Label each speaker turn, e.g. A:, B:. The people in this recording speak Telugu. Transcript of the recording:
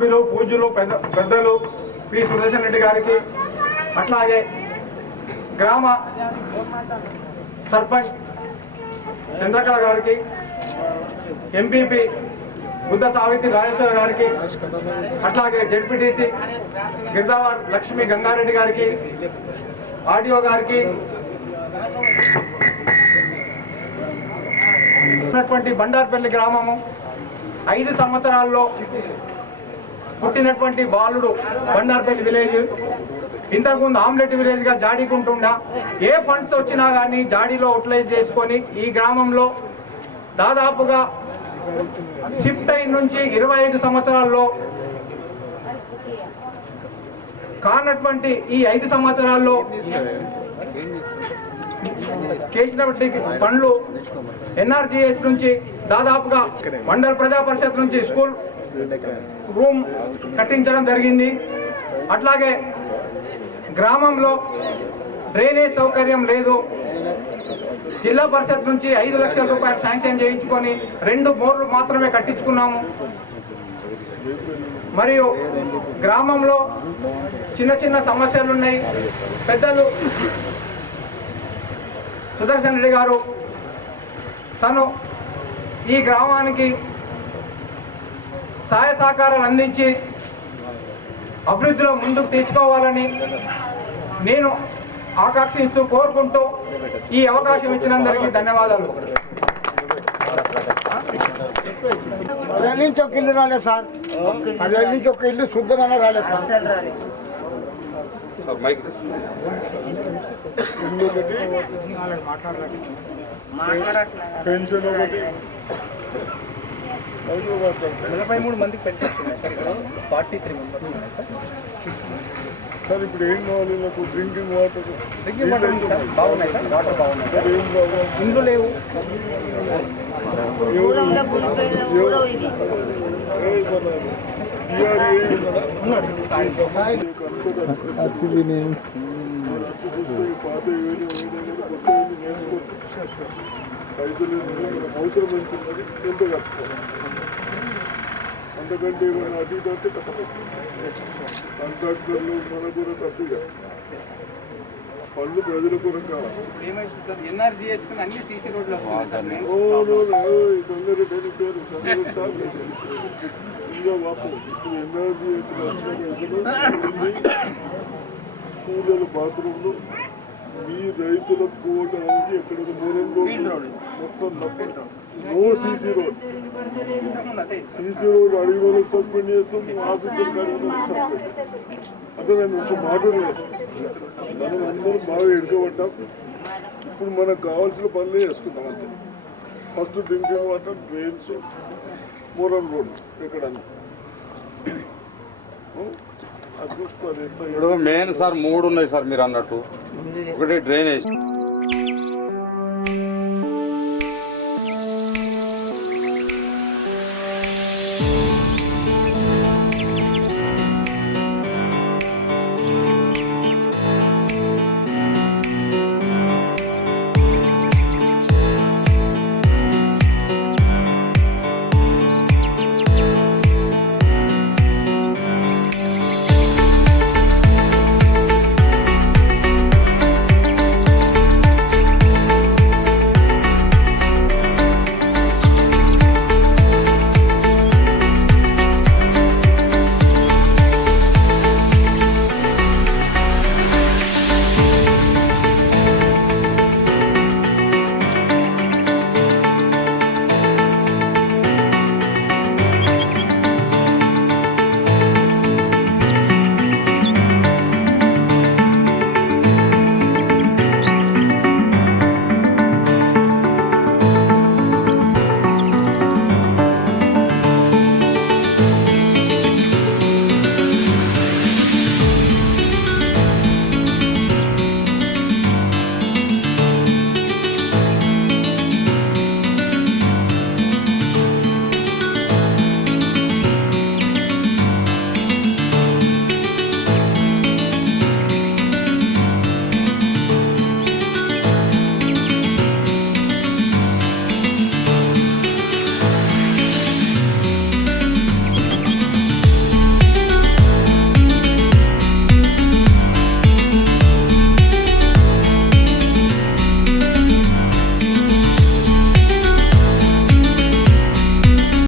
A: పూజ్యులు పెద్ద పెద్దలు పి. సుదర్శన్ రెడ్డి గారికి అట్లాగే గ్రామ సర్పంచ్ చంద్రకళ గారికి ఎంపీపీ బుద్ధ సావిత్రి రాజేశ్వర గారికి అట్లాగే జడ్పీటీసీ గిర్దావర్ లక్ష్మీ గంగారెడ్డి గారికి ఆడియో గారికి ఉన్నటువంటి బండార్పల్లి గ్రామము ఐదు సంవత్సరాల్లో పుట్టినటువంటి బాలుడు బండార్పేట విలేజ్. ఇంతకుముందు ఆమ్లెట్ విలేజ్గా జాడీకుంటుండా. ఏ ఫండ్స్ వచ్చినా కానీ జాడీలో యూటిలైజ్ చేసుకొని ఈ గ్రామంలో దాదాపుగా షిఫ్ట్ అయిన నుంచి ఇరవై ఐదు సంవత్సరాల్లో కానటువంటి ఈ ఐదు సంవత్సరాల్లో చేసినటువంటి పనులు ఎన్ఆర్జీఎస్ నుంచి దాదాపుగా మండల ప్రజా పరిషత్ నుంచి స్కూల్ రూమ్ కట్టించడం జరిగింది. అట్లాగే గ్రామంలో డ్రైనేజ్ సౌకర్యం లేదు. జిల్లా పరిషత్ నుంచి ఐదు లక్షల రూపాయలు శాంక్షన్ చేయించుకొని రెండు బోర్లు మాత్రమే కట్టించుకున్నాము. మరియు గ్రామంలో చిన్న చిన్న సమస్యలు ఉన్నాయి. పెద్దలు సుదర్శన్ రెడ్డి గారు తను ఈ గ్రామానికి సహాయ సహకారాలు అందించి అభివృద్ధిలో ముందుకు తీసుకోవాలని నేను ఆకాంక్షిస్తూ కోరుకుంటూ ఈ అవకాశం ఇచ్చినందరికీ ధన్యవాదాలు.
B: పదేళ్ళ నుంచి ఒక ఇల్లు రాలేదు సార్. పదేళ్ళ నుంచి ఒక ఇల్లు శుద్ధమైన రాలేదు సార్.
C: పెన్షన్ ఒకటి.
A: నలభై మూడు మందికి పెన్షన్ సార్ ఇక్కడ ఫార్టీ త్రీ మెంబర్స్ ఉన్నాయి సార్.
C: సార్ ఇప్పుడు ఏం కావాలి? నాకు డ్రింకింగ్ వాటర్
A: డ్రింకింగ్ వాటర్ ఉంది సార్. బాగున్నాయి సార్. వాటర్ బాగున్నాయి
C: సార్. ఏం
A: ఇండ్లు లేవు.
C: అవసరం ఎంతున్నది ఎంత కట్టుకోవాలి? అంతకంటే ఏమైనా ఇటు అంటే కాంట్రాక్టర్లు మన కూడా తప్పుగా పళ్ళు ప్రజల కొరకు
A: ఎన్ఆర్జీఎస్.
C: ఇంకా ఇప్పుడు స్కూళ్ళలో బాత్రూమ్లు మీ రైతులకు పోవడానికి ఎక్కడ మూరం రోడ్ మొత్తం no CC road CC road అడిగిన వాళ్ళకి సస్పెండ్ చేస్తాం ఆఫీసర్ వాళ్ళకి సస్పెండ్ అదే నేను ఒక మాట లేదు మనం అందరం బాగా ఎడుకోబడ్డాం. ఇప్పుడు మనకు కావాల్సిన పనులే చేసుకుందాం అంతే. ఫస్ట్ డ్రింకింగ్ వాటర్ డ్రైన్స్ మోరల్ రోడ్ ఎక్కడన్నా.
D: ఇప్పుడు మెయిన్ సార్ మూడు ఉన్నాయి సార్ మీరు అన్నట్టు. ఒకటి డ్రైనేజ్.